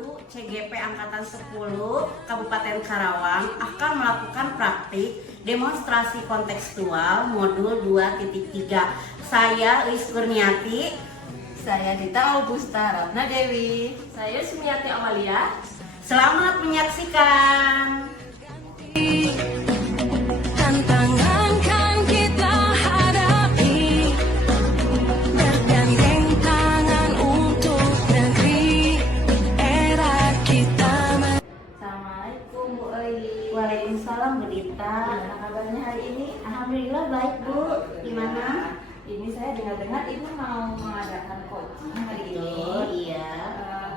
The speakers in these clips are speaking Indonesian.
Aku, CGP Angkatan 10 Kabupaten Karawang akan melakukan praktik demonstrasi kontekstual modul 2.3. Saya Lis Kurniati. Saya Dita Augusta Ratna Dewi. Saya Sumiati Amalia. Selamat menyaksikan. Tantangan kan kita hadapi, bergandeng tangan untuk negeri, era kita. Assalamualaikum Bu Eli. Waalaikumsalam Bu Dita. Gimana kabarnya hari ini? Alhamdulillah baik Bu. Gimana? Ini saya dengar-dengar Ibu mau mengadakan coaching hari ini. Betul, iya.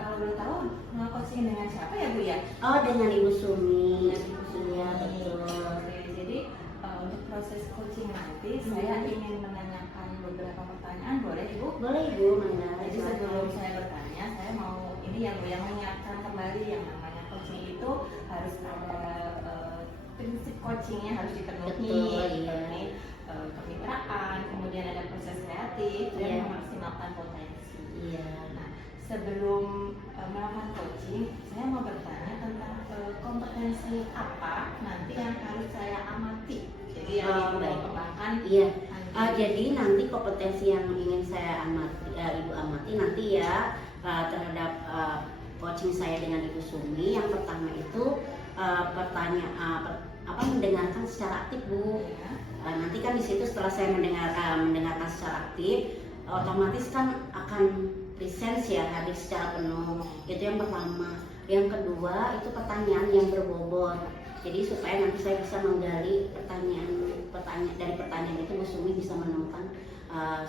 Kalau boleh tahu mau coaching dengan siapa ya Bu ya? Oh, dengan Ibu Sumi. Dengan Ibu Sumi. Iya, betul. Oke, jadi untuk proses coaching nanti saya ingin menanyakan beberapa pertanyaan, boleh Ibu? Boleh Ibu, mana? Jadi sebelum saya bertanya, saya mau ini yang mengingatkan kembali yang namanya coaching itu harus ada prinsip coachingnya harus dipenuhi, Betul, iya. seperti kemitraan, kemudian ada proses kreatif dan Iya. memaksimalkan potensi. Iya. Nah, sebelum melakukan coaching, saya mau bertanya tentang kompetensi apa nanti yang harus saya amati. Jadi yang Ibu baik. kembangkan. Iya. nanti. Jadi nanti kompetensi yang ingin saya amati, Ibu amati nanti ya terhadap coaching saya dengan Ibu Sumi. Yang pertama itu mendengarkan secara aktif Bu. Ya. Nanti kan di situ setelah saya mendengarkan secara aktif, otomatis kan akan presence ya, hadir secara penuh. Itu yang pertama. Yang kedua itu pertanyaan yang berbobot. Jadi supaya nanti saya bisa menggali dari pertanyaan itu Bu Sumi bisa menemukan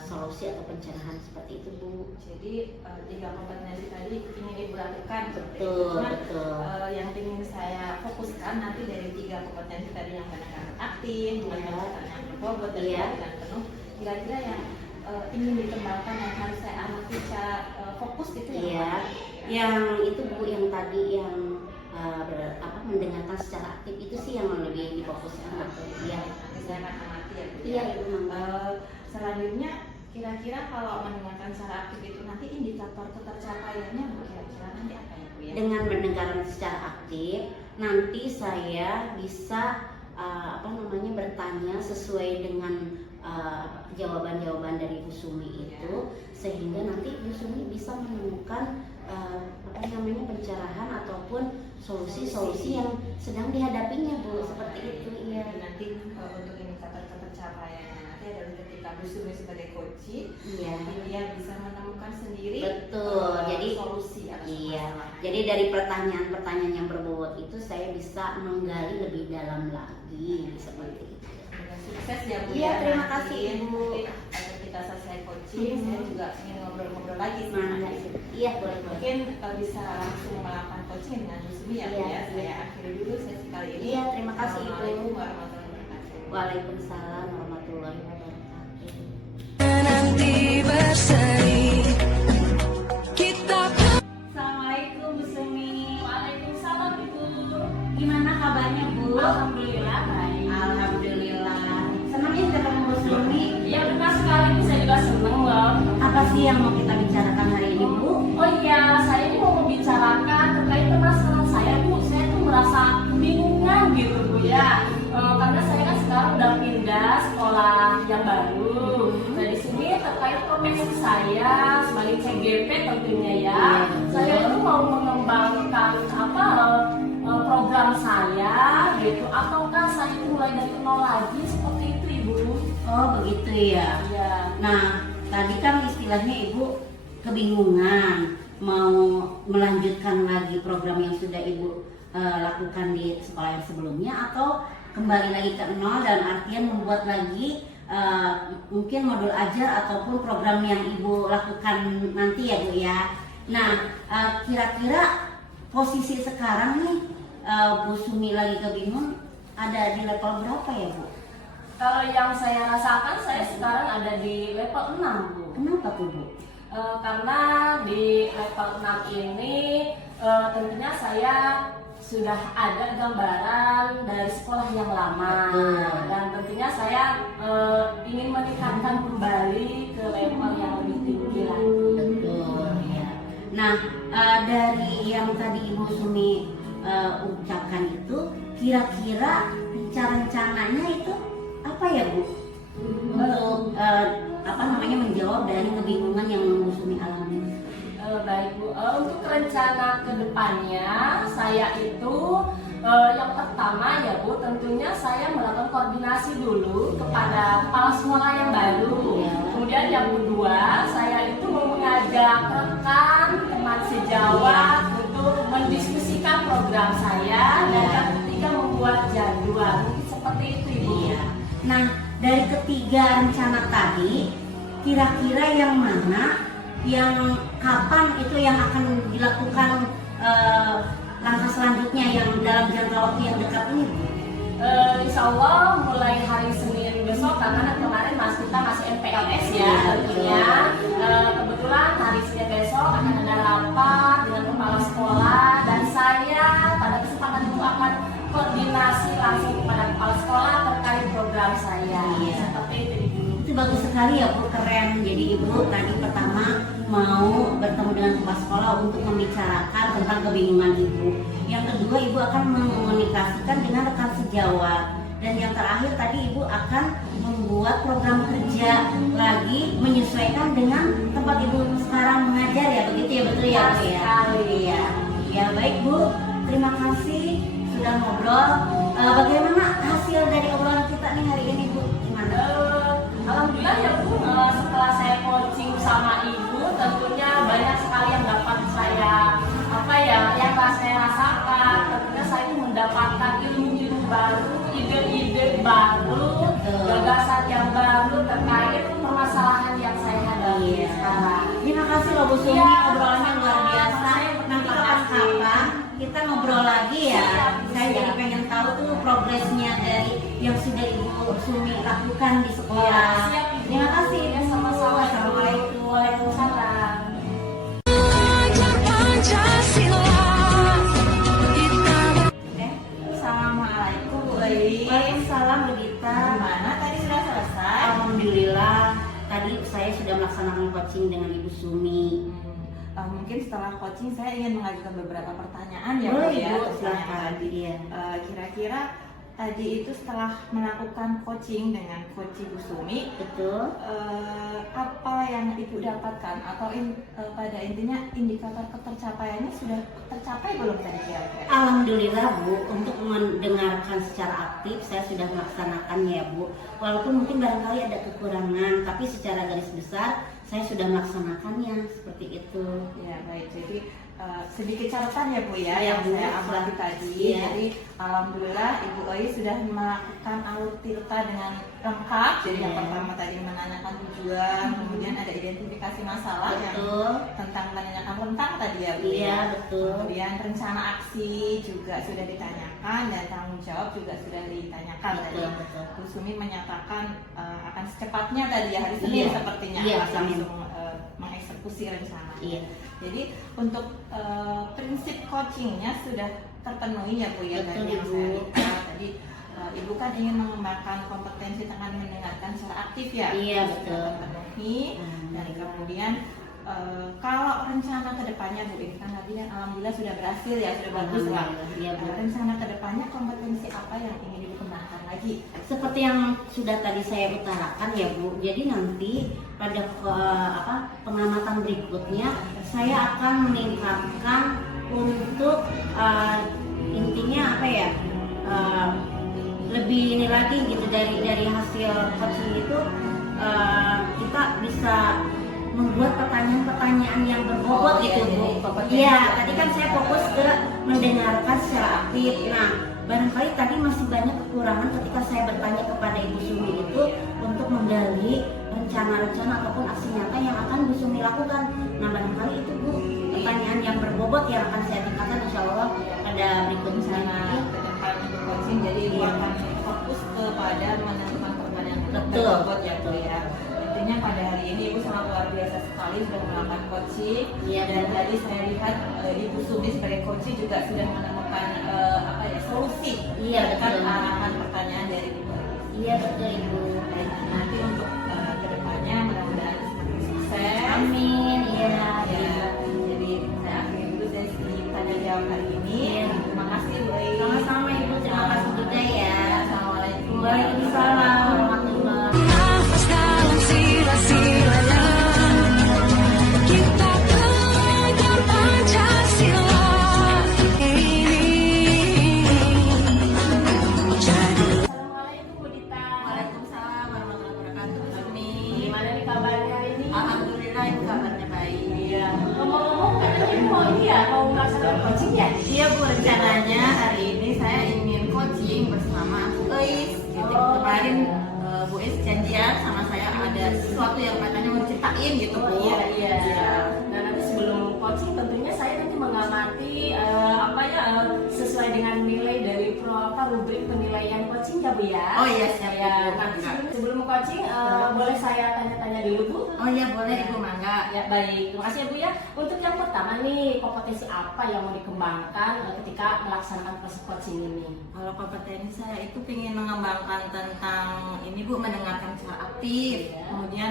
solusi atau pencerahan seperti itu Bu. Jadi 3 kompetensi tadi ingin Ibu lakukan. Betul, Cuman, betul. yang ingin saya fokuskan nanti dari 3 kompetensi tadi yang benar-benar aktif, dengan pertanyaan berbobot dan Iya. perhatian penuh. Kira-kira yang ingin dikembangkan yang harus saya amati secara fokus itu yang Iya, mana? yang itu Bu, yang tadi yang mendengarkan secara aktif itu sih yang lebih difokuskan betul. Iya. Nanti saya akan amati ya Bu. Iya, Ibu. Selanjutnya kira-kira kalau mendengarkan secara aktif itu nanti indikator ketercapaiannya Bu, kira-kira nanti apa ya Bu ya? Dengan mendengarkan secara aktif, nanti saya bisa bertanya sesuai dengan jawaban-jawaban dari Bu Sumi itu, sehingga nanti Bu Sumi bisa menemukan pencerahan ataupun solusi-solusi yang sedang dihadapinya Bu, seperti itu. Iya. Nanti untuk indikator ketercapaiannya nanti adalah ketika Bu Sumi sebagai coach, Iya. dia bisa menemukan sendiri Betul. Jadi solusi atas iya. masalah. Jadi dari pertanyaan-pertanyaan yang berbobot itu saya bisa menggali lebih dalam lagi seperti itu. Semoga sukses ya Bu. Iya, ya. terima Nanti kasih, Ibu. kalau kita selesai coaching, saya juga ingin ngobrol-ngobrol lagi sama Nah, Ibu. iya boleh. Mungkin bisa langsung melakukan coaching dengan Bu Sumi ya Bu Iya, ya. iya. Saya akhiri dulu sesi kali ini. Iya, terima kasih, Ibu. Assalamualaikum warahmatullahi wabarakatuh. Waalaikumsalam warahmatullahi wabarakatuh. Nanti berseri kita. Assalamualaikum Bu Sumi. Waalaikumsalam Ibu. Gimana kabarnya Bu? Alhamdulillah baik. Alhamdulillah. Senang ya ketemu Bu Sumi. Ya benar sekali Bu, saya juga seneng loh. Apa sih yang mau kita bicarakan hari ini Bu? Oh iya, saya ini mau membicarakan terkait permasalahan saya Bu. Saya tuh merasa kebingungan gitu Bu ya. Karena saya kan sekarang udah pindah sekolah yang baru. Nah di sini terkait profesi saya sebagai CGP tentunya ya. Saya itu mau mengembangkan program saya gitu. Ataukah saya mulai dari nol lagi seperti itu Ibu? Oh begitu ya. Iya. Nah tadi kan istilahnya Ibu kebingungan mau melanjutkan lagi program yang sudah Ibu lakukan di sekolah yang sebelumnya, atau kembali lagi ke nol dan artian membuat lagi mungkin modul ajar ataupun program yang Ibu lakukan nanti ya Bu ya. Nah kira-kira posisi sekarang nih Bu Sumi lagi kebingungan ada di level berapa ya Bu? Kalau yang saya rasakan, saya sekarang ada di level 6 Bu. Kenapa tuh Bu? Karena di level 6 ini tentunya saya sudah ada gambaran dari sekolah yang lama. Dan tentunya saya ingin meningkatkan kembali ke level yang lebih tinggi lagi. Betul ya. Nah, dari yang tadi Ibu Sumi ucapkan itu, kira-kira rencananya itu apa ya Bu? Untuk menjawab dari kebingungan yang Ibu Sumi alami. Baik Bu, untuk rencana kedepannya saya itu yang pertama ya Bu, tentunya saya melakukan koordinasi dulu kepada kepala sekolah yang baru. Ya. Kemudian yang kedua, saya itu mau mengajak rekan teman sejawat untuk mendiskusikan program saya, dan yang ketiga membuat jadwal. Mungkin seperti itu Ibu. Iya. Nah, dari ketiga rencana tadi, kira-kira yang mana, yang kapan itu yang akan dilakukan langkah selanjutnya yang dalam jangka waktu yang dekat ini? Insya Allah mulai hari Senin besok, karena kemarin kita masih MPLS ya tentunya. Kebetulan hari Senin besok akan ada rapat dengan kepala sekolah, dan saya pada kesempatan itu akan koordinasi langsung kepada kepala sekolah terkait program saya. Iya. Seperti itu Ibu. Itu bagus sekali ya Bu, keren. Jadi Ibu tadi pertama mau bertemu dengan kepala sekolah untuk membicarakan tentang kebingungan Ibu. Yang kedua, Ibu akan mengomunikasikan dengan rekan sejawat. Dan yang terakhir tadi Ibu akan membuat program kerja lagi menyesuaikan dengan tempat Ibu sekarang mengajar ya, begitu ya, betul ya Bu ya? Iya. Ya baik Bu, terima kasih sudah ngobrol. Bagaimana hasil dari obrolan kita nih hari ini Bu? Gimana? Alhamdulillah ya Bu, setelah saya coaching sama Ibu, tentunya banyak sekali yang dapat saya yang saya rasakan. Tentunya saya itu mendapatkan ilmu-ilmu baru, ide-ide baru, gagasan yang baru terkait permasalahan yang saya hadapi sekarang. Terima kasih loh Bu Sumi, Iya, obrolannya sama-sama. luar biasa. Saya Nanti terima kasih. kapan-kapan kita ngobrol lagi ya. Siap, Saya siap. jadi pengen tahu tuh progresnya dari yang sudah Ibu Sumi lakukan di sekolah. Iya, siap, Ibu. Terima kasih. Ya, sama-sama. Assalamualaikum. Waalaikumsalam. Belajar Pancasila. Kita Assalamualaikum Bu. Baik. Waalaikumsalam Bu Dita. Gimana? Tadi sudah selesai? Alhamdulillah. Tadi saya sudah melaksanakan coaching dengan Ibu Sumi. Mungkin setelah coaching saya ingin mengajukan beberapa pertanyaan ya Bu Boleh ya. Bu, Pertanyaan silakan. tadi. Iya. Kira-kira tadi itu setelah melakukan coaching dengan Coach Ibu Sumi, Betul. apa yang Ibu dapatkan atau pada intinya indikator ketercapaiannya sudah tercapai belum tadi kira-kira? Alhamdulillah Bu, untuk mendengarkan secara aktif saya sudah melaksanakannya ya Bu. Walaupun mungkin barangkali ada kekurangan, tapi secara garis besar saya sudah melaksanakannya seperti itu. Ya baik, jadi sedikit catatan ya Bu ya Ya, yang Bu. saya amati tadi. Iya. Jadi alhamdulillah Ibu Oi sudah melakukan alutirta dengan lengkap. Jadi yang Iya. pertama tadi menanyakan tujuan, kemudian ada identifikasi masalah yang Betul. tentang menanyakan rentang tadi ya Bu. Iya, ya. betul. Kemudian rencana aksi juga sudah ditanyakan dan tanggung jawab juga sudah ditanyakan tadi. Betul, betul. Bu Sumi menyatakan akan secepatnya tadi ya hari Senin Iya. sepertinya Iya, akan Senin. langsung mengeksekusi rencana. Iya. Jadi untuk prinsip coachingnya sudah terpenuhi ya Bu ya. Betul, tadi yang Ibu. saya lihat. Tadi Ibu kan ingin mengembangkan kompetensi dengan mendengarkan secara aktif ya. Iya, Sudah betul. terpenuhi. Dan kemudian kalau rencana kedepannya Bu, ini kan tadi kan alhamdulillah sudah berhasil ya, sudah bagus lah. Alhamdulillah, iya, Bu. Rencana kedepannya kompetensi apa yang ingin Ibu kembangkan lagi? Seperti yang sudah tadi saya utarakan ya Bu. Jadi nanti pada pengamatan berikutnya saya akan meningkatkan untuk intinya apa ya? Lebih ini lagi gitu dari hasil coaching itu kita bisa membuat pertanyaan-pertanyaan yang berbobot gitu Bu. Iya, tadi kan saya fokus ke mendengarkan secara aktif. Nah, barangkali tadi masih banyak kekurangan ketika saya bertanya kepada Ibu Sumi itu untuk menggali rencana-rencana ataupun aksi nyata yang akan Bu Sumi lakukan. Nah, barangkali itu Bu pertanyaan yang berbobot yang akan saya tingkatkan insya Allah pada berikutnya. Rencana ke depan untuk coaching, jadi Ibu Iya. akan fokus kepada menentukan pertanyaan Betul. berbobot ya Bu ya. Intinya pada hari ini Ibu sangat luar biasa sekali sudah melakukan coaching. Iya, Dan Bu. tadi saya lihat Ibu Sumi sebagai coaching juga sudah menemukan solusi Iya, terkait betul. arahan pertanyaan dari Ibu. Iya betul Ibu. Baik, nanti untuk kedepannya mudah-mudahan semakin sukses. Amin. Iya. Ya, jadi jawab hari ini. Terima kasih Bu Ais. Sama-sama Ibu, terima kasih juga ya. Assalamualaikum. Waalaikumsalam warahmatullahi. Nafas dalam sila-silanya kita pegang Pancasila jadi Assalamualaikum Bu Dita. Waalaikumsalam warahmatullahi wabarakatuh. Bu Sumi. Gimana nih kabarnya hari ini? Alhamdulillah ibu kabarnya baik. Iya. Ngomong-ngomong, katanya Ibu mau ini ya, mau melaksanakan coaching ya? Iya Bu, rencananya hari ini saya ingin coaching bersama Bu Ais. Gitu. Oh, Kemarin iya. Bu Ais janjian sama saya ada sesuatu yang katanya mau ceritain gitu Bu. Iya, iya. Nah, nanti sebelum coaching tentunya saya nanti mengamati sesuai dengan nilai dari rubrik penilaian coaching ya Bu ya. Oh iya, siap, Ya, Bu. nanti sebelum coaching boleh saya tanya-tanya dulu Bu? Oh iya boleh Ibu, mangga. Ya baik, terima kasih ya Bu ya. Untuk yang pertama nih, kompetensi apa yang mau dikembangkan ketika melaksanakan proses coaching ini? Kalau kompetensi saya itu ingin mengembangkan tentang ini Bu, mendengarkan secara aktif. Iya. Kemudian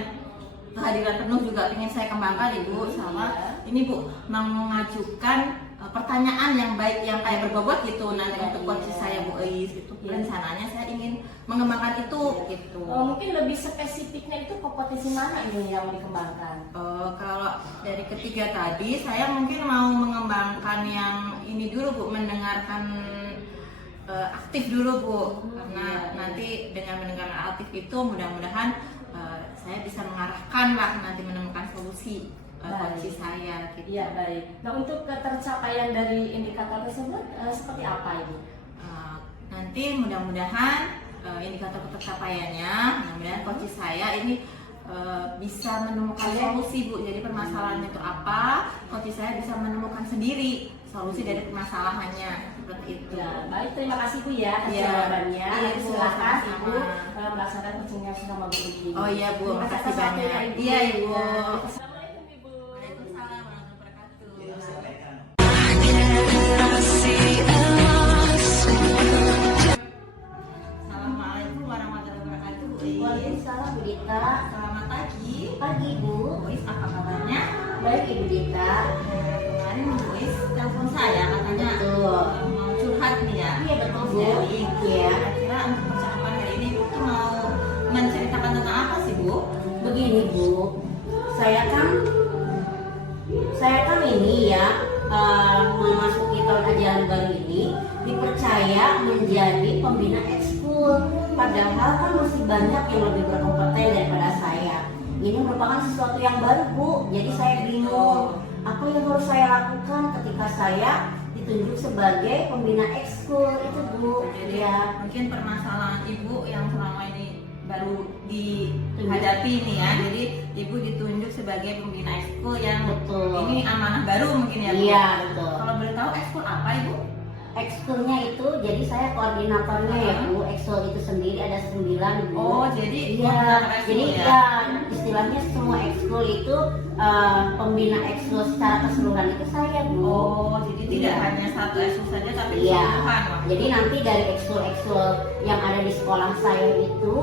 kehadiran penuh juga ingin saya kembangkan Ibu, sama Iya. ini Bu, mengajukan pertanyaan yang baik yang kayak berbobot gitu nanti Iya, untuk coach iya. saya Bu Ais gitu. Iya. Rencananya saya ingin mengembangkan itu gitu. Mungkin lebih spesifiknya itu kompetensi mana ini yang mau dikembangkan? Kalau dari ketiga tadi saya mungkin mau mengembangkan yang ini dulu Bu, mendengarkan aktif dulu Bu, karena Iya. nanti dengan mendengarkan aktif itu mudah-mudahan saya bisa mengarahkan lah nanti menemukan solusi kondisi saya gitu. Iya baik. Nah untuk ketercapaian dari indikator tersebut seperti apa Ibu? Nanti mudah-mudahan indikator pencapaiannya, mudah-mudahan coach saya ini bisa menemukan solusi Bu. Jadi permasalahannya itu apa, coach saya bisa menemukan sendiri solusi dari permasalahannya seperti itu. Ya baik, terima kasih Bu ya atas Iya. jawabannya. Iya, Bu, Silakan sama-sama. Ibu melaksanakan coachingnya sama Bu Udi. Oh iya Bu, Terima kasih makasih atas waktunya, banyak. Ibu. Iya Ibu. Ya. Assalamualaikum Ibu. Waalaikumsalam warahmatullahi wabarakatuh. generasi emas Assalamualaikum warahmatullahi wabarakatuh Bu Ais. Waalaikumsalam Bu Dita. Selamat pagi. Pagi Bu. Bu Ais, apa kabarnya? Baik Ibu Dita. Kemarin Bu Ais telepon saya katanya Betul. mau curhat nih ya. Iya betul Bu. Jadi, Iya. kira-kira untuk percakapan hari ini Ibu tuh mau menceritakan tentang apa sih Bu? Begini Bu, saya kan ini ya memasuki tahun ajaran baru ini dipercaya menjadi pembina ekskul. Padahal kan masih banyak yang lebih berkompeten daripada saya. Ini merupakan sesuatu yang baru Bu, jadi saya bingung apa yang harus saya lakukan ketika saya ditunjuk sebagai pembina ekskul itu Bu. Jadi Ya. mungkin permasalahan Ibu yang selama ini baru dihadapi nih ya. Jadi Ibu ditunjuk sebagai pembina ekskul yang Betul. ini amanah baru mungkin ya Bu? Iya betul. Kalau boleh tahu ekskul apa Ibu? Ekskulnya itu, jadi saya koordinatornya ya Bu. Ekskul itu sendiri ada 9 Bu. Oh, jadi Iya, koordinator ekskul jadi ya? ya istilahnya semua ekskul itu pembina ekskul secara keseluruhan itu saya Bu. Oh, jadi tidak Iya. hanya satu ekskul saja tapi Iya. keseluruhan. Wah. Jadi nanti dari ekskul-ekskul yang ada di sekolah saya itu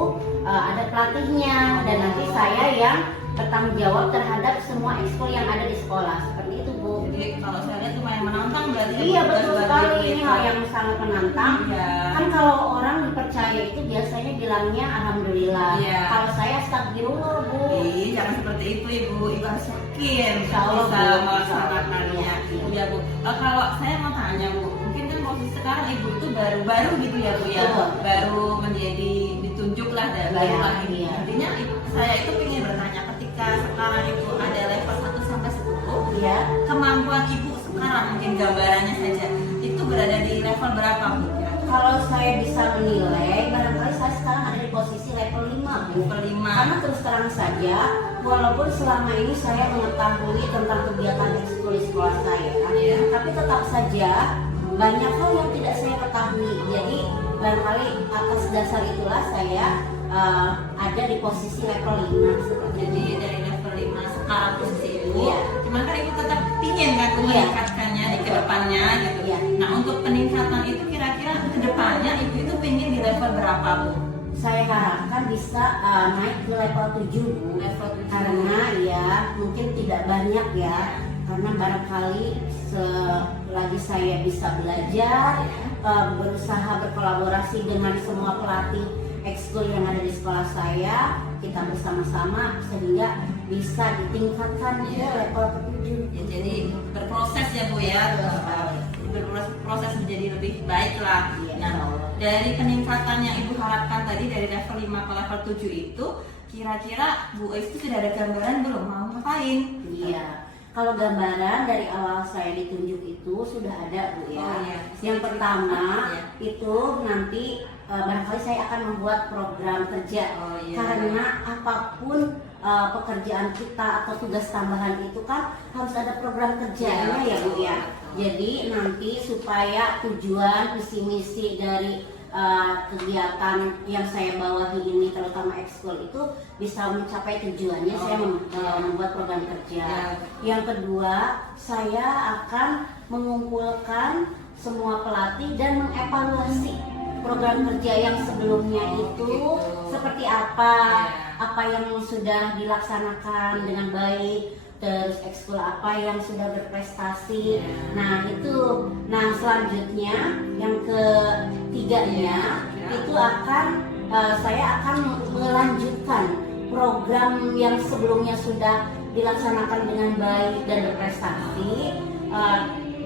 ada pelatihnya dan nanti saya yang bertanggung jawab terhadap semua ekskul yang ada di sekolah. Seperti itu Bu. Jadi kalau saya lihat lumayan menantang berarti ya, Iya Bu, betul bagi-bagi sekali, ini itu. hal yang sangat menantang. Iya. Kan kalau orang dipercaya itu biasanya bilangnya alhamdulillah. Iya. Kalau saya astagfirullah Bu. Ih, jangan seperti itu Ibu, Ibu harus yakin Insya Allah, bisa Bu. melaksanakannya. Iya. Iya Bu. Kalau saya mau tanya Bu, mungkin kan posisi sekarang Ibu itu baru-baru gitu ya Bu ya, Betul. baru menjadi ditunjuk lah dari Iya, baru lah ini. iya. Artinya saya itu ingin bertanya ketika sekarang Ibu ada level 1 sampai 10, Ya. kemampuan Ibu sekarang mungkin gambarannya saja itu berada di level berapa Bu? Kira-kira? Kalau saya bisa menilai, barangkali saya sekarang ada di posisi level 5 Bu. Level 5. Karena terus terang saja, walaupun selama ini saya mengetahui tentang kegiatan ekskul di sekolah saya, Iya. tapi tetap saja banyak hal yang tidak saya ketahui. Jadi barangkali atas dasar itulah saya ada di posisi level 5 seperti Jadi dari level 5 sekarang posisi Ibu, Iya. cuman kan Ibu tetap ingin kan Bu, Iya. meningkatkannya di kedepannya gitu. Iya. Nah untuk peningkatan itu kira-kira kedepannya Ibu itu pengen di level berapa Bu? saya harapkan bisa naik ke level 7 Bu. Level 7. Karena ya mungkin tidak banyak ya, karena barangkali selagi saya bisa belajar, berusaha berkolaborasi dengan semua pelatih ekskul yang ada di sekolah saya, kita bersama-sama sehingga bisa ditingkatkan ke level ke-7. Ya, jadi berproses ya Bu ya, berproses menjadi lebih baik lah. Iya, Nah, insya Allah. dari peningkatan yang Ibu harapkan tadi dari level 5 ke level 7 itu, kira-kira Bu Ais itu sudah ada gambaran belum mau ngapain? Iya, kalau gambaran dari awal saya ditunjuk itu sudah ada Bu ya. Oh, iya. Yang pertama Iya. itu nanti barangkali saya akan membuat program kerja. Oh, iya. Karena apapun pekerjaan kita atau tugas tambahan itu kan harus ada program kerjanya Iya, ya Bu ya. betul. Jadi nanti supaya tujuan visi misi dari kegiatan yang saya bawahi ini terutama ekskul itu bisa mencapai tujuannya. Saya membuat program kerja. Ya. Yang kedua, saya akan mengumpulkan semua pelatih dan mengevaluasi program kerja yang sebelumnya itu seperti apa, apa yang sudah dilaksanakan dengan baik, terus ekskul apa yang sudah berprestasi. Nah itu, nah selanjutnya yang ketiganya itu saya akan melanjutkan program yang sebelumnya sudah dilaksanakan dengan baik dan berprestasi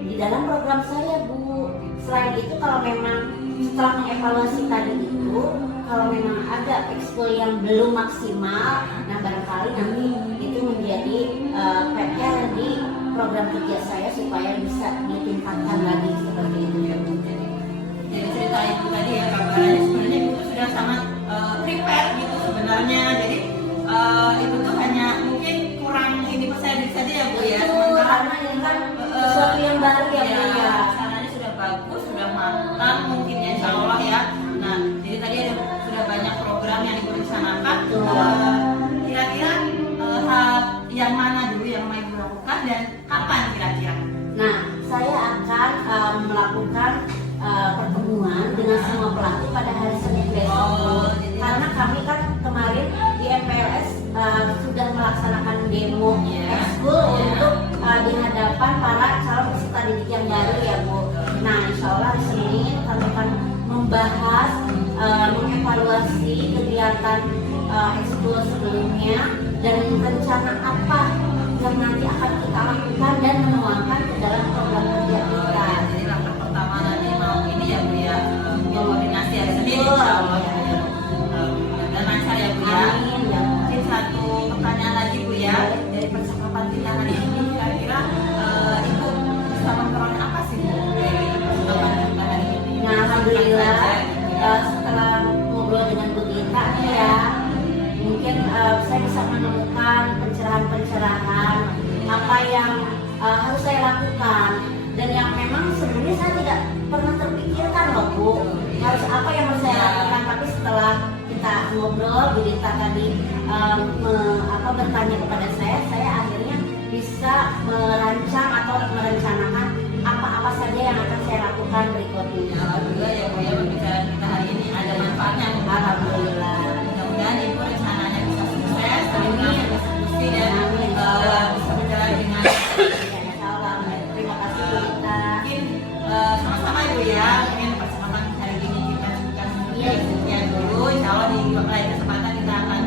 di dalam program saya Bu. Selain itu kalau memang setelah mengevaluasi tadi itu, kalau memang ada ekskul yang belum maksimal, nah barangkali nanti itu menjadi PR di program kerja saya supaya bisa ditingkatkan lagi seperti itu. Jadi cerita Ibu tadi ya, gambarannya sebenarnya Ibu tuh sudah sangat prepare gitu sebenarnya. Jadi Ibu tuh hanya mungkin kurang ini percaya diri saja ya Bu ya. Itu Sementara karena ini kan sesuatu yang baru ya Bu ya. Caranya sudah bagus, sudah matang mungkin ya insya Allah ya. Nah, jadi tadi sudah banyak program yang Ibu rencanakan. Kira-kira yang mana dulu yang mau Ibu lakukan dan kapan kira-kira? Nah, saya akan melakukan pertemuan dengan semua pelatih pada hari Senin besok. Oh, jadi- Karena kami kan kemarin di MPLS sudah melaksanakan demo ekskul untuk di hadapan para calon peserta didik yang baru ya Bu. Nah, insya Allah hari Senin kami akan membahas, mengevaluasi kegiatan ekskul sebelumnya dan rencana apa yang nanti akan kita lakukan dan menuangkan ke dalam program kerja kita. Jadi langkah pertama nanti mau ini ya Bu ya, koordinasi hari Senin Betul. insya Allah ya. Dan lancar ya Bu ya. Amin ya. Mungkin satu pertanyaan lagi Bu ya, dari percakapan kita hari ini kira-kira Ibu bisa memperoleh apa sih Bu dari percakapan kita hari ini? Nah, alhamdulillah setelah ngobrol dengan Bu Gita nih ya, mungkin saya bisa menemukan pencerahan-pencerahan apa yang harus saya lakukan dan yang memang sebelumnya saya tidak pernah terpikirkan loh Bu, harus apa yang harus saya lakukan. Tapi setelah kita ngobrol, Bu Gita tadi bertanya kepada saya akhirnya bisa merancang atau merencanakan apa-apa saja yang akan saya lakukan berikutnya. Alhamdulillah ya Bu ya, pembicaraan kita hari ini ada manfaatnya Bu. Alhamdulillah. Mudah-mudahan Ibu rencananya bisa sukses, bisa eksekusi dan bisa berjalan dengan Terima kasih Bu Gita. mungkin sama-sama Ibu ya, mungkin percakapan hari ini kita cukupkan sekian dulu. Insya Allah di lain kesempatan kita akan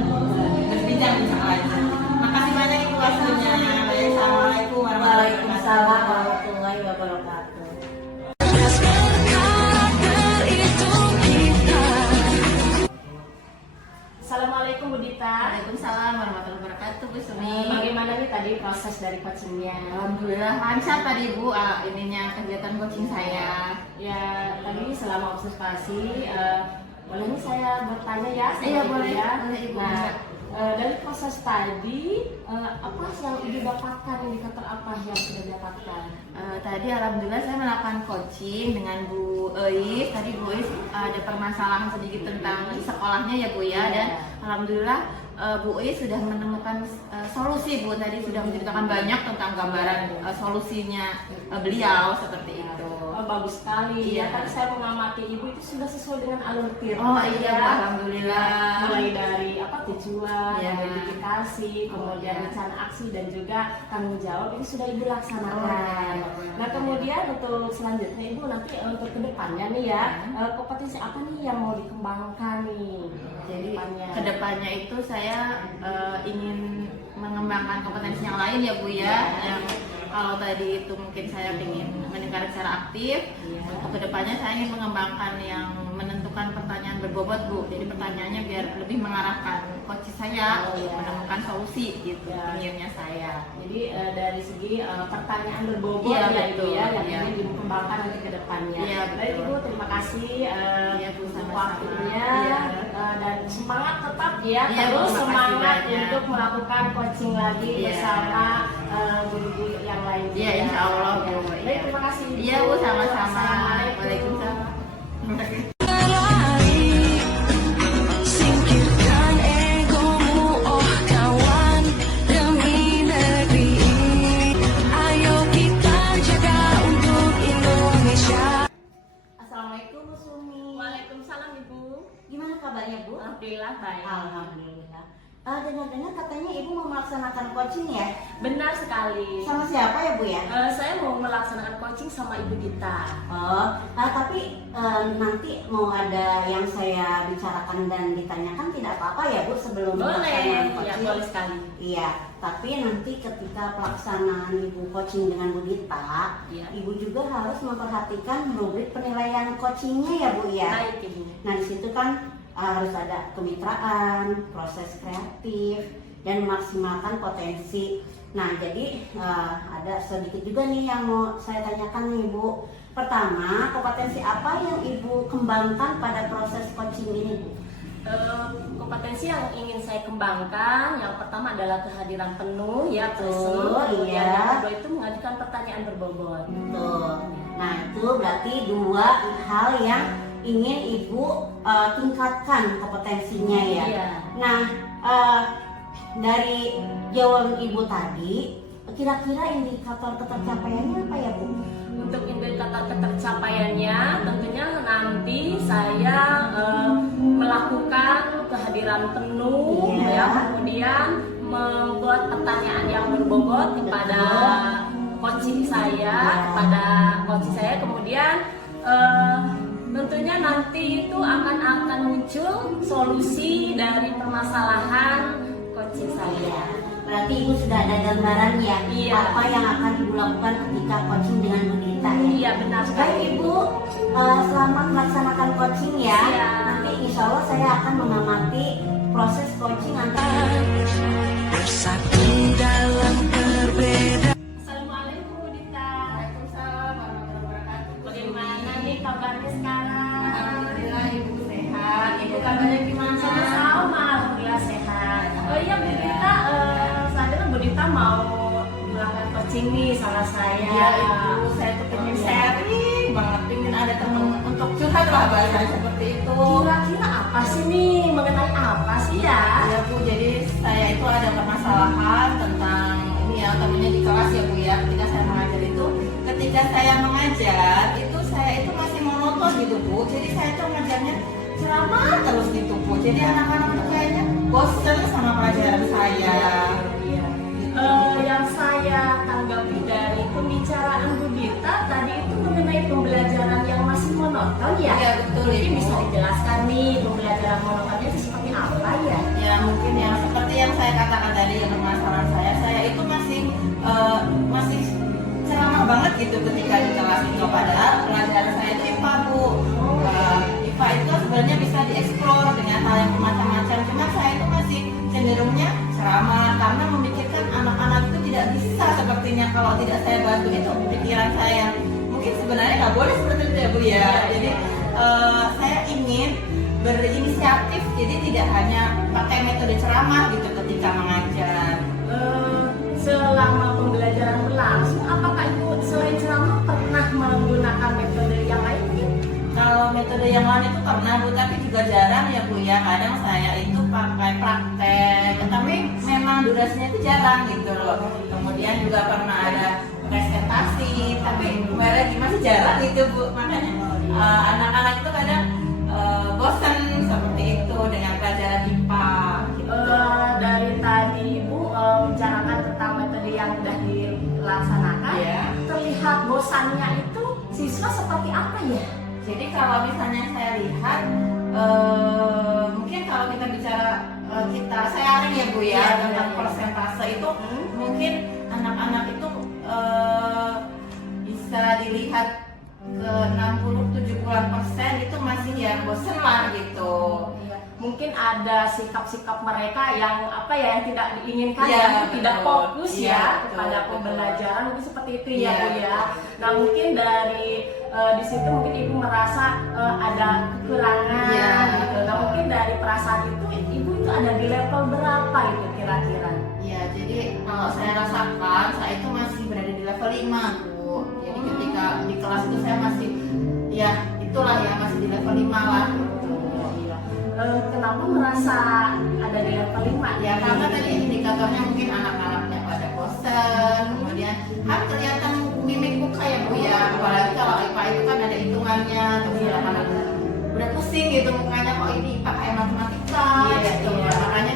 berbincang lagi. Makasih banyak Ibu waktunya. Assalamualaikum Waalaikumsalam warahmatullahi wabarakatuh. itu kita. Assalamualaikum Bu Dita. Waalaikumsalam warahmatullahi wabarakatuh Bu Sumi. Bagaimana nih tadi proses dari coachingnya? Alhamdulillah lancar tadi Bu, ininya kegiatan coaching saya. Ya tadi selama observasi, boleh nih saya bertanya ya? Iya, sama boleh. Ibu ya? Boleh, Ibu. Nah, dari proses tadi, apa yang Ibu dapatkan, indikator apa yang sudah dapatkan? Tadi alhamdulillah saya melakukan coaching dengan Bu Eis. Tadi Bu Eis ada permasalahan sedikit tentang sekolahnya ya Bu ya, dan alhamdulillah Bu Ui sudah menemukan solusi. Bu tadi sudah menceritakan banyak tentang gambaran solusinya beliau seperti itu. Oh, bagus sekali Iya. ya. Tadi saya mengamati ibu itu sudah sesuai dengan alur firman. Oh iya, Bu, ya. alhamdulillah. Mulai dari tujuan, Iya. identifikasi, kemudian Iya. rencana aksi dan juga tanggung jawab itu sudah ibu laksanakan. Oh, iya. Nah kemudian untuk selanjutnya ibu nanti untuk kedepannya nih ya, kompetensi apa nih yang mau dikembangkan nih? Jadi kedepannya? kedepannya itu saya ingin mengembangkan kompetensi yang lain ya Bu ya. Yang kalau tadi itu mungkin saya ingin mendengar secara aktif. Iya. Untuk kedepannya saya ingin mengembangkan yang menentukan pertanyaan berbobot Bu. Jadi pertanyaannya biar lebih mengarahkan coach saya Oh, untuk iya. menemukan solusi gitu Ya. inginnya saya. Jadi dari segi pertanyaan berbobot Iya, ya betul. ibu ya yang Iya. ingin dikembangkan nanti ke depannya. Iya, Baik betul. ibu, terima kasih Iya, Bu, untuk sama-sama. waktunya Iya. dan semangat tetap ya, Iya, Bu, terus terima kasih semangat banyak. untuk melakukan coaching lagi Iya. bersama guru-guru yang lain. Iya, juga. insya Allah, Bu. Baik, Iya. terima kasih. Ibu. Iya Bu, sama-sama. Assalamualaikum. Waalaikumsalam. Berlari, singkirkan egomu, oh kawan, demi negeri ini. Ayo kita jaga untuk Indonesia. Assalamualaikum Bu Sumi. Waalaikumsalam ibu. Gimana kabarnya Bu? Alhamdulillah baik. Alhamdulillah. Dengar-dengar katanya Ibu mau melaksanakan coaching ya? Benar sekali. Sama siapa ya Bu ya? Saya mau melaksanakan coaching sama Ibu Dita. Oh, tapi nanti mau ada yang saya bicarakan dan ditanyakan tidak apa-apa ya Bu sebelum pelaksanaan Boleh, ya coaching? boleh sekali. Iya, tapi nanti ketika pelaksanaan Ibu coaching dengan Bu Dita, Iya. Ibu juga harus memperhatikan rubrik penilaian coachingnya ya Bu ya. Baik Ibu. Nah di situ kan harus ada kemitraan, proses kreatif, dan memaksimalkan potensi. Nah jadi ada sedikit juga nih yang mau saya tanyakan nih Bu. Pertama, kompetensi apa yang Ibu kembangkan pada proses coaching ini Bu? Kompetensi yang ingin saya kembangkan yang pertama adalah kehadiran penuh ya Betul, present. Kemudian iya. yang kedua itu mengajukan pertanyaan berbobot. Tuh. Nah itu berarti dua hal yang ingin Ibu tingkatkan kompetensinya ya. Iya. Nah dari jawaban Ibu tadi, kira-kira indikator ketercapaiannya apa ya Bu? Untuk indikator ketercapaiannya tentunya nanti saya melakukan kehadiran penuh Iya. ya, kemudian membuat pertanyaan yang berbobot kepada coaching saya, kepada coaching saya, kemudian tentunya nanti itu akan muncul solusi dari permasalahan coaching saya. Berarti Ibu sudah ada gambaran ya Iya. apa yang akan Ibu lakukan ketika coaching dengan Bu Dita ya? Iya benar Baik sekali. Ibu, selamat melaksanakan coaching ya. Iya. Nanti insya Allah saya akan mengamati proses coaching antara Bersatu dalam perbedaan. Assalamualaikum Bu Dita. Waalaikumsalam warahmatullahi wabarakatuh. Bagaimana nih kabarnya sekarang? Alhamdulillah Ibu sehat. Ibu kabarnya gimana? Sama-sama, alhamdulillah sehat. Oh iya Bu Dita, saat ini Bu Dita mau melakukan coaching nih sama saya. Iya Ibu, saya tuh pengen sharing banget, pengen ada temen untuk curhat lah bahasanya seperti itu. Kira-kira apa sih nih? Mengenai apa sih ya? Ya Bu, jadi saya itu ada permasalahan tentang ini ya, utamanya di kelas ya Bu ya. Ketika saya mengajar itu, ketika saya mengajar itu saya itu masih monoton gitu Bu. Jadi saya tuh ngajarnya ceramah terus gitu Bu. Jadi anak-anak tuh kayaknya bosen sama pelajaran saya. Iya. Yang saya tanggapi dari pembicaraan Bu Dita tadi itu mengenai pembelajaran yang masih monoton ya? Iya, betul, Mungkin Ibu. bisa dijelaskan nih pembelajaran monotonnya itu seperti apa ya? Ya mungkin yang seperti yang saya katakan tadi yang permasalahan saya itu masih ceramah banget gitu ketika di kelas itu, padahal pelajaran saya itu IPA Bu. IPA itu sebenarnya bisa dieksplor dengan hal yang macam-macam, cuma saya itu masih cenderungnya ceramah karena memikirkan anak-anak itu tidak bisa sepertinya kalau tidak saya bantu itu pikiran saya. Mungkin sebenarnya nggak boleh seperti itu ya Bu ya. Jadi saya ingin berinisiatif, jadi tidak hanya pakai metode ceramah gitu ketika mengajar. Selama pembelajaran berlangsung, apakah Ibu selain ceramah pernah menggunakan metode yang lain? Kalau metode yang lain itu pernah Bu, tapi juga jarang ya Bu ya. Kadang saya itu pakai praktek, tapi memang durasinya itu jarang gitu loh. Kemudian juga pernah ada presentasi, tapi kembali lagi masih jarang gitu Bu. Makanya anak-anak itu kadang bosan seperti itu dengan pelajaran IPA gitu. Dari tadi Ibu bicarakan tentang metode yang sudah dilaksanakan, Iya. terlihat bosannya itu siswa seperti apa ya? Jadi kalau misalnya saya lihat, mungkin kalau kita bicara sharing ya Bu ya, Iya, tentang iya. persentase itu mungkin anak-anak itu bisa dilihat ke 60-70% itu masih yang bosen lah gitu. Mungkin ada sikap-sikap mereka yang apa ya, yang tidak diinginkan, Iya, yang tidak betul. fokus Iya, ya betul, kepada betul. pembelajaran, mungkin seperti itu Iya, ya Bu ya. betul. Nah mungkin dari di situ mungkin Ibu merasa ada kekurangan Iya. gitu. Nah mungkin dari perasaan itu Ibu itu ada di level berapa itu kira-kira? Ya, jadi kalau saya rasakan, saya itu masih berada di level 5 Bu. Jadi ketika di kelas itu saya masih, ya itulah ya, masih di level 5 lah gitu. Kenapa merasa ada di level 5? Ya karena tadi indikatornya mungkin anak-anaknya pada bosan, kemudian kan kelihatan mimik muka ya Bu ya, apalagi kalau IPA itu kan ada hitungannya, terus anak-anak udah pusing gitu mukanya, kok ini IPA kayak matematika gitu. Iya. Makanya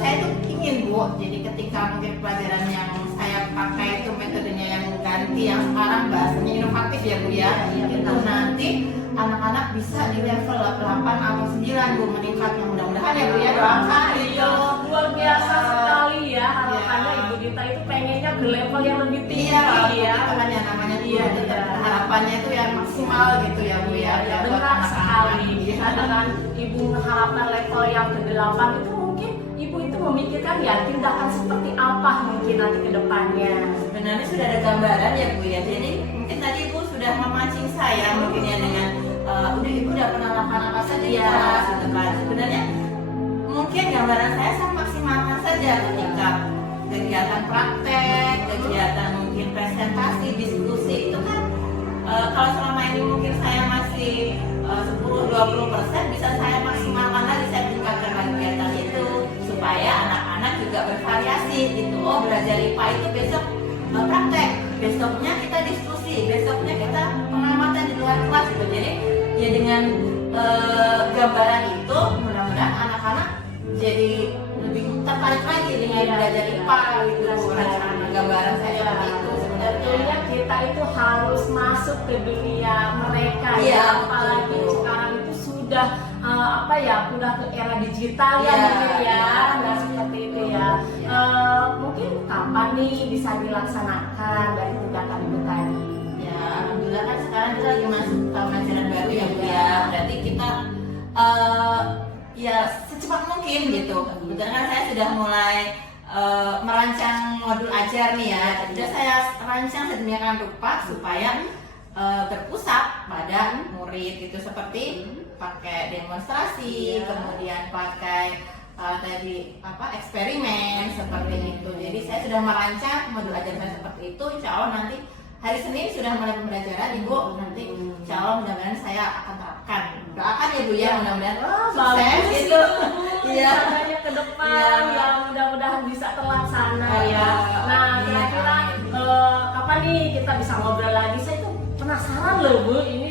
saya tuh ingin Bu, jadi ketika mungkin pelajaran yang saya pakai itu metodenya yang ganti, yang sekarang bahasanya inovatif ya Bu ya, Iya, itu benar. nanti anak-anak bisa di level 8 atau 9 Bu, meningkatnya mudah-mudahan ya Bu ya, doakan gitu. Luar biasa sekali ya, harapannya Ibu Dita itu pengennya ke level yang lebih tinggi Iya, ya. itu kan ya namanya Iya, guru, iya. harapannya itu yang maksimal gitu ya Bu ya. Ya, buat benar anak-anak. sekali. Iya. Dengan Ibu mengharapkan level yang ke-8 itu mungkin Ibu itu memikirkan ya tindakan seperti apa mungkin nanti ke depannya. Sebenarnya sudah ada gambaran ya Bu ya. Jadi mungkin tadi Ibu sudah memancing saya mungkin ya dengan udah Ibu udah pernah lakukan apa saja di Iya. kelas gitu kan. Sebenarnya mungkin gambaran saya maksimalkan saja ketika kegiatan praktek, kegiatan mungkin presentasi, diskusi itu kan kalau selama ini mungkin saya masih 10-20%, bisa saya maksimalkan lagi, saya tingkatkan lagi kegiatan itu supaya anak-anak juga bervariasi gitu. Oh, belajar IPA itu besok praktek, besoknya kita diskusi, besoknya kita pengamatan di luar kelas gitu. Jadi ya dengan gambaran itu mudah-mudahan anak-anak jadi lebih tertarik lagi dengan belajar IPA gitu. Gambaran saya seperti itu sebenarnya. Tentunya kita itu harus masuk ke dunia mereka Iya, ya, apalagi betul. sekarang itu sudah apa ya, udah ke era digital ya Iya, mungkin ya, iya. nah seperti itu ya. Mungkin kapan nih bisa dilaksanakan dari tindakan Ibu tadi? Ya, alhamdulillah kan sekarang kita lagi masuk tahun ajaran baru ya Bu ya. Berarti kita ya secepat mungkin gitu. Kebetulan kan saya sudah mulai merancang modul ajar nih ya. Sudah saya rancang sedemikian rupa supaya berpusat pada murid gitu, seperti pakai demonstrasi, kemudian pakai tadi eksperimen seperti itu. Jadi saya sudah merancang modul ajar saya seperti itu. Insya Allah nanti hari Senin sudah mulai pembelajaran Ibu. Nanti insya Allah mudah-mudahan saya akan terapkan. Doakan ya Bu ya, mudah-mudahan sukses Bagus gitu. Iya. rencananya ke depan Iya. ya, mudah-mudahan bisa terlaksana ya. Iya. Nah Iya. kira-kira kapan nih kita bisa ngobrol lagi? Saya tuh penasaran loh Bu, ini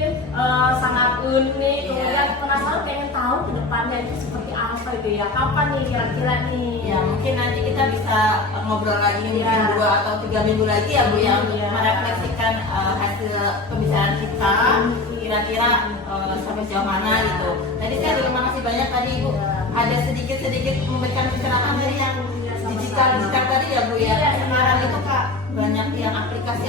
sangat unik. Iya. Kemudian penasaran pengen tahu ke depannya itu seperti apa itu ya. Kapan nih kira-kira nih? Ya mungkin nanti kita bisa ngobrol lagi mungkin Iya. 2 atau 3 minggu lagi ya Bu ya, untuk Iya. merefleksikan hasil pembicaraan kita kira-kira sampai sejauh mana gitu. Tadi saya terima kasih banyak tadi Ibu, Iya. ada sedikit memberikan pencerahan dari yang digital tadi ya Bu ya. Iya. Sekarang itu Kak banyak yang aplikasi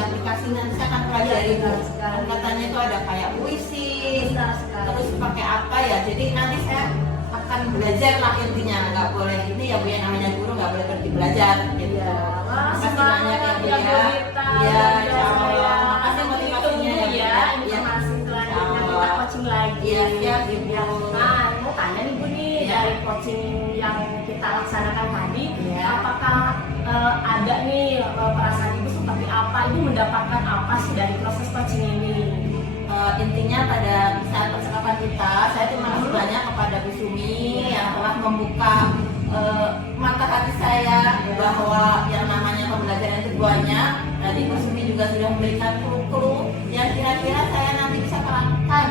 nanti saya akan pelajari Bu. Iya, sekali. Katanya itu ada kayak puisi, Benar sekali. terus pakai apa ya. Jadi nanti saya akan belajar lah intinya, nggak boleh ini ya Bu ya, namanya guru nggak boleh berhenti belajar gitu. Iya. Wah, Makasih semangat banyak ya Bu ya, ya. Bu Dita. Iya, Luar insya biasa Allah. ya. Makasih motivasinya Ditunggu ya. ya, Iya. informasi selanjutnya Insya kita Allah. coaching lagi. Iya, siap Ibu. Ya. Nah, mau tanya nih Bu nih, Iya. dari coaching yang kita laksanakan tadi, Iya. apakah ada nih perasaan Ibu seperti apa? Ibu mendapatkan apa sih dari proses coaching ini? Intinya pada saat kita. Saya terima kasih banyak kepada Bu Sumi yang telah membuka mata hati saya bahwa yang namanya pembelajaran itu banyak. Tadi Bu Sumi juga sudah memberikan clue-clue yang kira-kira saya nanti bisa terapkan.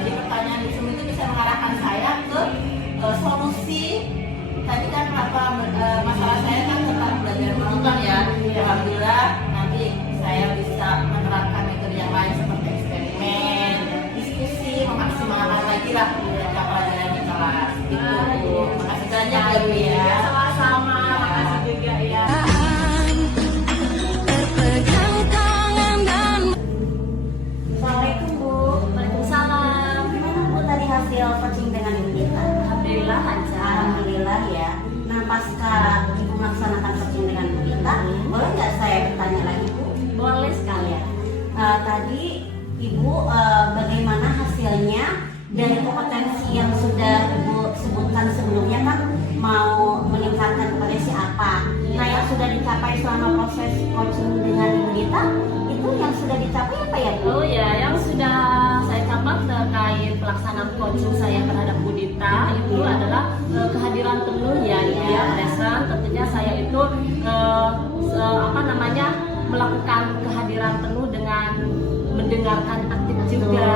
Jadi pertanyaan Bu Sumi itu bisa mengarahkan saya ke solusi. Tadi kan masalah saya kan tentang belajar menonton ya. Alhamdulillah nanti saya bisa menerapkan metode yang lain seperti eksperimen, diskusi, memaksimalkan lagi lah pelajaran di kelas. Itu Bu. Makasih banyak ya Bu ya. Sama-sama, makasih juga ya. Berpegang tangan dan Assalamualaikum Bu. Waalaikumsalam. Gimana Bu tadi hasil coaching dengan Ibu Dita? Alhamdulillah lancar. Alhamdulillah ya. Nah pasca Ibu melaksanakan coaching dengan Bu Dita, boleh nggak saya bertanya lagi Bu? Boleh sekali ya. Tadi Ibu bagaimana hasilnya dari kompetensi yang sudah Ibu sebutkan sebelumnya kan mau meningkatkan kompetensi apa? Nah yang sudah dicapai selama proses coaching dengan Ibu Dita itu yang sudah dicapai apa ya Bu? Oh ya, yang sudah saya capai terkait pelaksanaan coaching saya terhadap Bu Dita itu adalah kehadiran penuh ya, ya present. Tentunya saya itu melakukan kehadiran penuh dengan mendengarkan aktif juga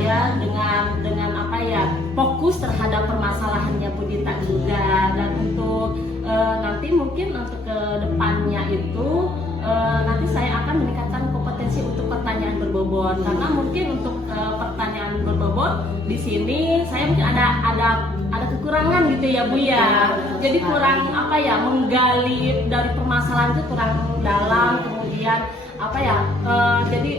ya, dengan apa ya, fokus terhadap permasalahannya Bu Dita juga. Dan untuk nanti mungkin untuk ke depannya itu nanti saya akan meningkatkan kompetensi untuk pertanyaan berbobot, karena mungkin untuk pertanyaan berbobot di sini saya mungkin ada kekurangan gitu ya Bu ya. Jadi kurang apa ya, menggali dari permasalahan itu kurang dalam, kemudian apa ya, jadi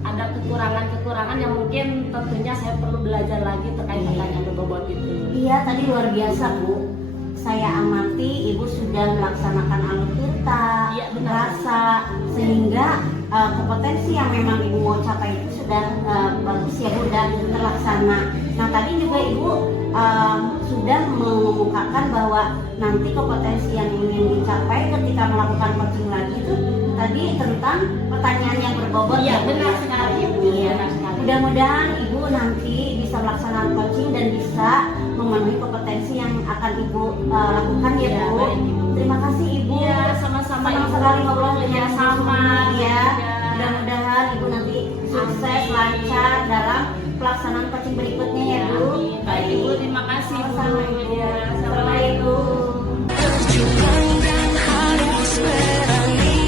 ada kekurangan yang mungkin tentunya saya perlu belajar lagi terkait pertanyaan berbobot itu. Iya tadi luar biasa Bu. Saya amati Ibu sudah melaksanakan alutsista, Iya, benar. rasa, sehingga kompetensi yang memang Ibu mau capai itu sudah bagus ya Bu, dan terlaksana. Nah tadi juga Ibu sudah mengemukakan bahwa nanti kompetensi yang ingin dicapai ketika melakukan coaching lagi itu tadi tentang pertanyaan yang berbobot. Iya, Bu, benar ya? sekali Ibu. Iya. Benar sekali. Mudah-mudahan Ibu nanti bisa melaksanakan coaching dan bisa memenuhi kompetensi yang akan Ibu lakukan ya Iya, Bu. baik, Ibu. Terima kasih Ibu. Iya, sama-sama Senang Ibu. sekali ngobrol dengan Iya, Ibu sama. Sumi, ya. Iya. Mudah-mudahan Ibu nanti sukses, Amin. lancar dalam pelaksanaan coaching berikutnya ya Bu. Baik Ibu, terima kasih Bu. Sama-sama Ibu. Iya, Assalamualaikum. berjuang dan harus berani.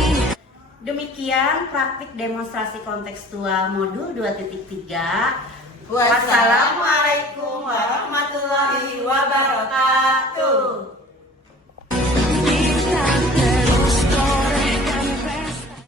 Demikian praktik demonstrasi kontekstual modul 2.3. Wassalamualaikum